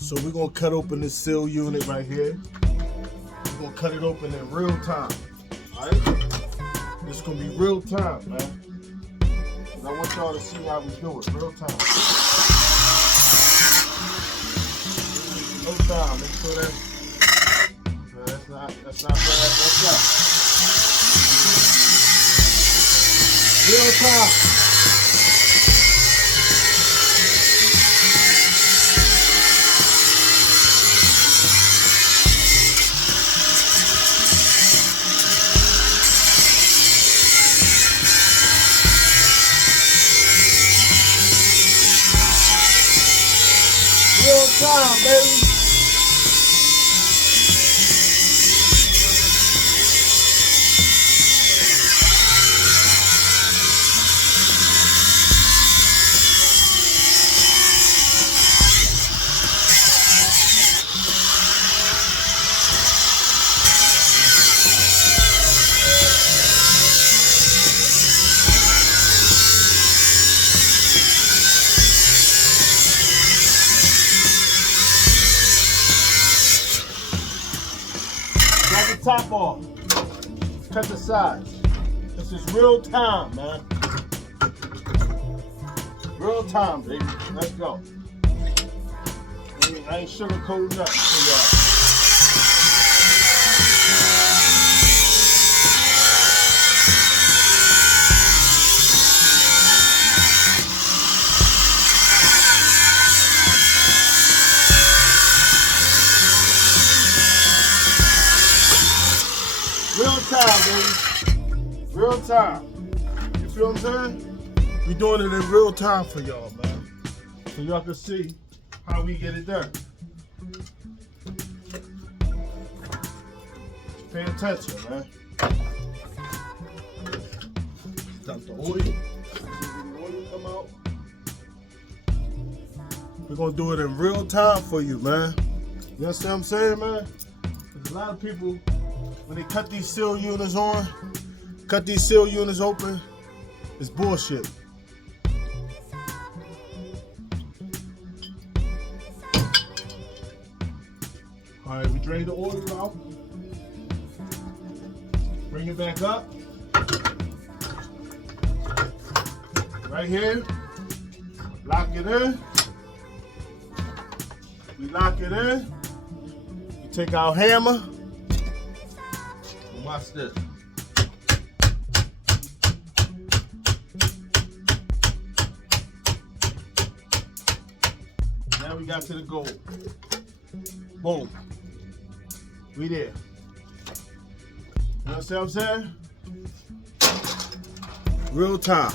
So we're gonna cut open this seal unit right here. We're gonna cut it open in real time. Alright? This is gonna be real time, man. And I want y'all to see how we do it, real time. No time, make sure that's not bad. That's that. Real time. Real time, baby. Cut the top off. Cut the sides. This is real time, man. Real time, baby. Let's go. I ain't sugarcoating nothing for y'all. Real time, baby. Real time. You feel what I'm saying? We doing it in real time for y'all, man. So y'all can see how we get it done. Pay attention, man. Dump the oil. The oil come out. We're gonna do it in real time for you, man. You understand what I'm saying, man? There's a lot of people, when they cut these seal units on, cut these seal units open, it's bullshit. All right, we drain the oil out. Bring it back up. Right here. Lock it in. We lock it in. We take our hammer. Watch this. Now we got to the goal. Boom. We there. You understand what I'm saying? Real time.